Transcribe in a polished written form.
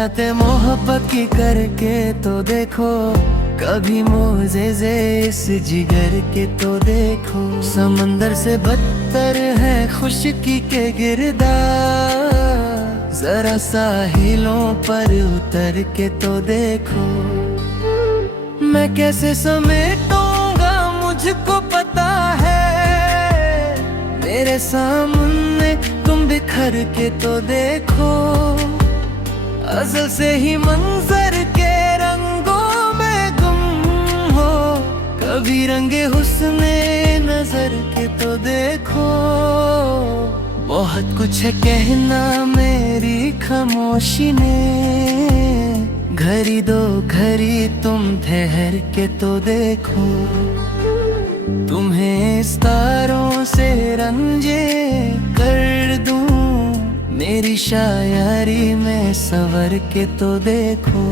हयाते मोहब्बत की करके तो देखो, कभी मोज़ेज़े इस जिगर के तो देखो। समंदर से बदतर है खुशकी के गिरदार, जरा साहिलों पर उतर के तो देखो। मैं कैसे समेटूंगा मुझको पता है, मेरे सामने तुम बिखर के तो देखो। अज़ल से ही मंजर के रंगों में गुम हो, कभी रंगे हुस्ने नजर के तो देखो। बहुत कुछ है कहना मेरी खामोशी ने, घड़ी दो घड़ी तुम ठहर के तो देखो। तुम्हें इस तारों से रंजे कर दूं, मेरी शायरी में संवर के तो देखो।